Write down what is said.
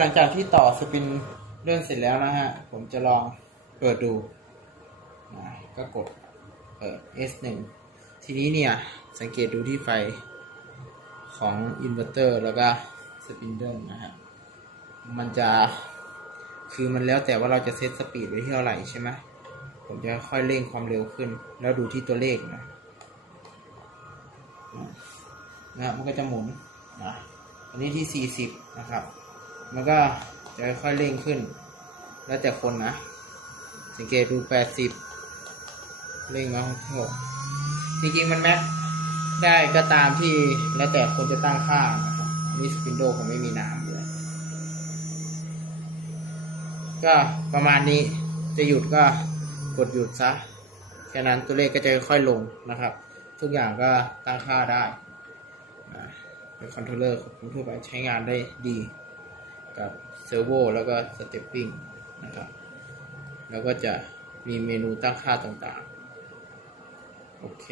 หลังจากที่ต่อสปินเลื่อนเสร็จแล้วนะฮะ ผมจะลองเปิดดูนะก็กดเปิด S1 ทีนี้เนี่ย สังเกตดูที่ไฟของอินเวอร์เตอร์แล้วก็สปินเดิลนะฮะ มันจะคือมันแล้วแต่ว่าเราจะเซตสปีดไว้ที่เท่าไหร่ใช่ไหมผมจะค่อยเร่งความเร็วขึ้น แล้วดูที่ตัวเลขนะนะมันก็จะหมุนนะอันนี้ที่ 40 นะครับ มันก็จะค่อยเร่งขึ้น แล้วแต่คนนะ สังเกตดู80เร่งมา6จริงๆมันแม็กได้ก็ตามที่แล้วแต่คนจะตั้งค่านะครับนี่สปินโดผมไม่มีน้ำเลยก็ประมาณนี้จะหยุดก็กดหยุดซะแค่นั้นตัวเลขก็จะค่อยลงนะครับ ทุกอย่างก็ตั้งค่าได้เป็นคอนโทรลเลอร์ของทั่วไปใช้งานได้ดี กับเซอร์โวแล้วก็สเตปปิ้งนะครับ แล้วก็จะมีเมนูตั้งค่าต่างๆ โอเค